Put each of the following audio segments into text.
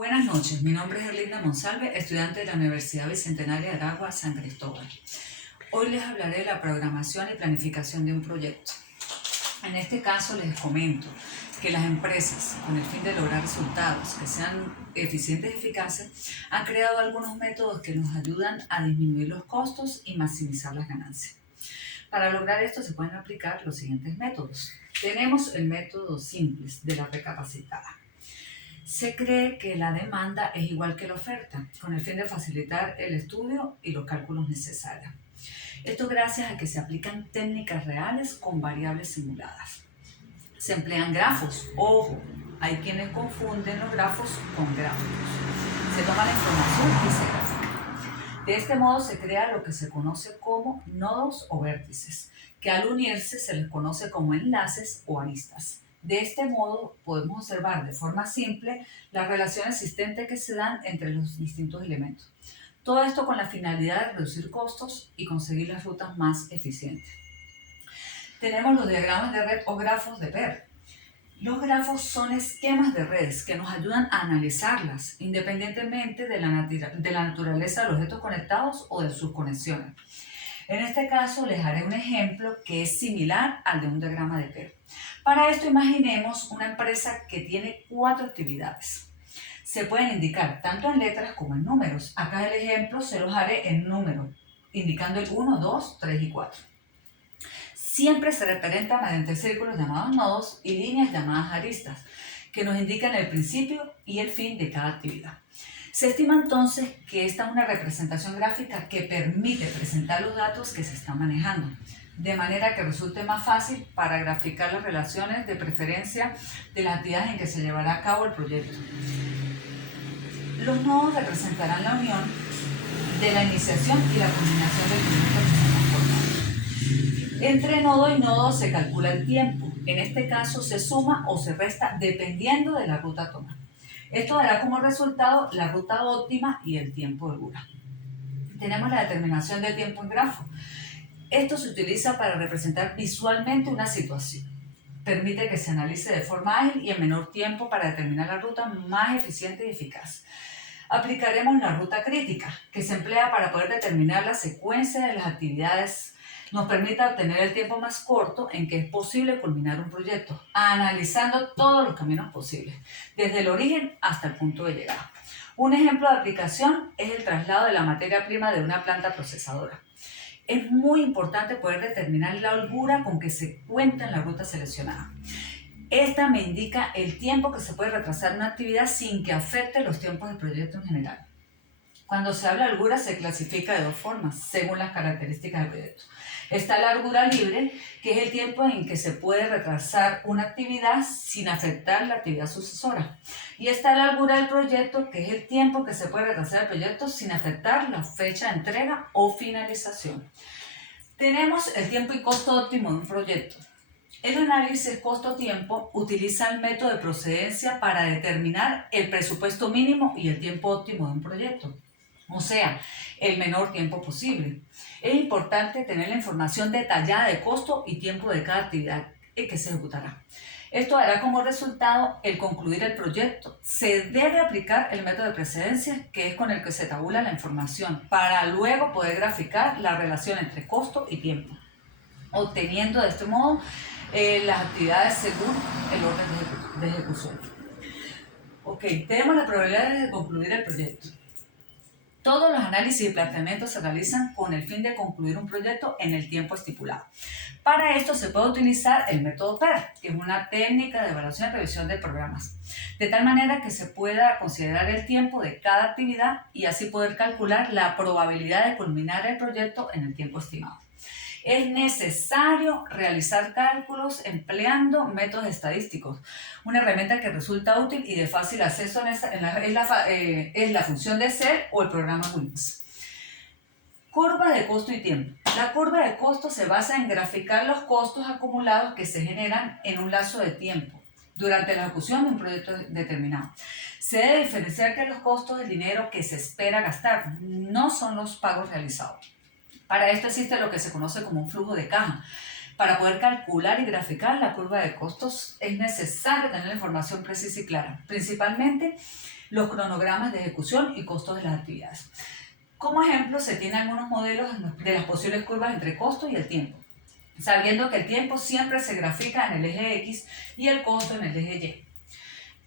Buenas noches, mi nombre es Erlinda Monsalve, estudiante de la Universidad Bicentenaria de Aragua, San Cristóbal. Hoy les hablaré de la programación y planificación de un proyecto. En este caso les comento que las empresas, con el fin de lograr resultados que sean eficientes y eficaces, han creado algunos métodos que nos ayudan a disminuir los costos y maximizar las ganancias. Para lograr esto se pueden aplicar los siguientes métodos. Tenemos el método simple de la recapacitada. Se cree que la demanda es igual que la oferta, con el fin de facilitar el estudio y los cálculos necesarios. Esto gracias a que se aplican técnicas reales con variables simuladas. Se emplean grafos. Ojo, hay quienes confunden los grafos con gráficos. Se toma la información y se grafica. De este modo se crea lo que se conoce como nodos o vértices, que al unirse se les conoce como enlaces o aristas. De este modo podemos observar de forma simple la relación existente que se dan entre los distintos elementos. Todo esto con la finalidad de reducir costos y conseguir las rutas más eficientes. Tenemos los diagramas de red o grafos de PER. Los grafos son esquemas de redes que nos ayudan a analizarlas independientemente de la naturaleza de los objetos conectados o de sus conexiones. En este caso les haré un ejemplo que es similar al de un diagrama de PER. Para esto imaginemos una empresa que tiene 4 actividades. Se pueden indicar tanto en letras como en números. Acá el ejemplo se los haré en números, indicando el 1, 2, 3 y 4. Siempre se representan mediante círculos llamados nodos y líneas llamadas aristas, que nos indican el principio y el fin de cada actividad. Se estima entonces que esta es una representación gráfica que permite presentar los datos que se están manejando, de manera que resulte más fácil para graficar las relaciones de preferencia de las actividades en que se llevará a cabo el proyecto. Los nodos representarán la unión de la iniciación y la culminación del proyecto que se ha formado. Entre nodo y nodo se calcula el tiempo. En este caso se suma o se resta dependiendo de la ruta tomada. Esto dará como resultado la ruta óptima y el tiempo de dura. Tenemos la determinación de tiempo en grafo. Esto se utiliza para representar visualmente una situación. Permite que se analice de forma ágil y en menor tiempo para determinar la ruta más eficiente y eficaz. Aplicaremos la ruta crítica, que se emplea para poder determinar la secuencia de las actividades. Nos permite obtener el tiempo más corto en que es posible culminar un proyecto, analizando todos los caminos posibles, desde el origen hasta el punto de llegada. Un ejemplo de aplicación es el traslado de la materia prima de una planta procesadora. Es muy importante poder determinar la holgura con que se cuenta en la ruta seleccionada. Esta me indica el tiempo que se puede retrasar una actividad sin que afecte los tiempos del proyecto en general. Cuando se habla de holgura se clasifica de 2 formas, según las características del proyecto. Está la holgura libre, que es el tiempo en que se puede retrasar una actividad sin afectar la actividad sucesora. Y está la holgura del proyecto, que es el tiempo que se puede retrasar el proyecto sin afectar la fecha de entrega o finalización. Tenemos el tiempo y costo óptimo de un proyecto. El análisis costo-tiempo utiliza el método de procedencia para determinar el presupuesto mínimo y el tiempo óptimo de un proyecto, o sea, el menor tiempo posible. Es importante tener la información detallada de costo y tiempo de cada actividad que se ejecutará. Esto dará como resultado el concluir el proyecto. Se debe aplicar el método de precedencia, que es con el que se tabula la información, para luego poder graficar la relación entre costo y tiempo, obteniendo de este modo las actividades según el orden de ejecución. Ok, tenemos la probabilidad de concluir el proyecto. Todos los análisis y planteamientos se realizan con el fin de concluir un proyecto en el tiempo estipulado. Para esto se puede utilizar el método PER, que es una técnica de evaluación y revisión de programas, de tal manera que se pueda considerar el tiempo de cada actividad y así poder calcular la probabilidad de culminar el proyecto en el tiempo estimado. Es necesario realizar cálculos empleando métodos estadísticos. Una herramienta que resulta útil y de fácil acceso es la función de Excel o el programa Wix. Curva de costo y tiempo. La curva de costo se basa en graficar los costos acumulados que se generan en un lapso de tiempo durante la ejecución de un proyecto determinado. Se debe diferenciar que los costos del dinero que se espera gastar no son los pagos realizados. Para esto existe lo que se conoce como un flujo de caja, Para poder calcular y graficar la curva de costos es necesario tener la información precisa y clara, principalmente los cronogramas de ejecución y costos de las actividades. Como ejemplo, se tienen algunos modelos de las posibles curvas entre costo y el tiempo, sabiendo que el tiempo siempre se grafica en el eje X y el costo en el eje Y.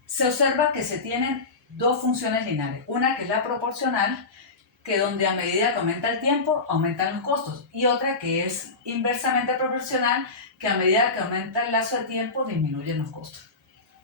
Se observa que se tienen dos funciones lineales, una que es la proporcional, que donde a medida que aumenta el tiempo, aumentan los costos, y otra que es inversamente proporcional, que a medida que aumenta el lazo de tiempo, disminuyen los costos.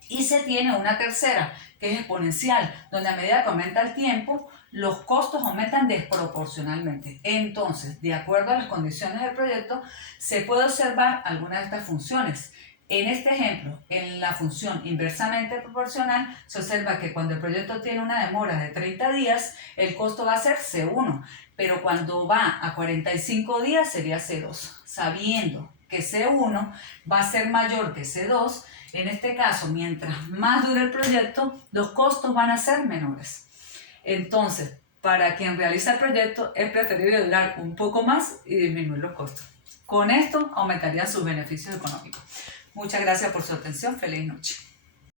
Y se tiene una tercera, que es exponencial, donde a medida que aumenta el tiempo, los costos aumentan desproporcionalmente. Entonces, de acuerdo a las condiciones del proyecto, se puede observar alguna de estas funciones. En este ejemplo, en la función inversamente proporcional, se observa que cuando el proyecto tiene una demora de 30 días, el costo va a ser C1, pero cuando va a 45 días sería C2. Sabiendo que C1 va a ser mayor que C2, en este caso, mientras más dure el proyecto, los costos van a ser menores. Entonces, para quien realiza el proyecto, es preferible durar un poco más y disminuir los costos. Con esto aumentarían sus beneficios económicos. Muchas gracias por su atención. Feliz noche.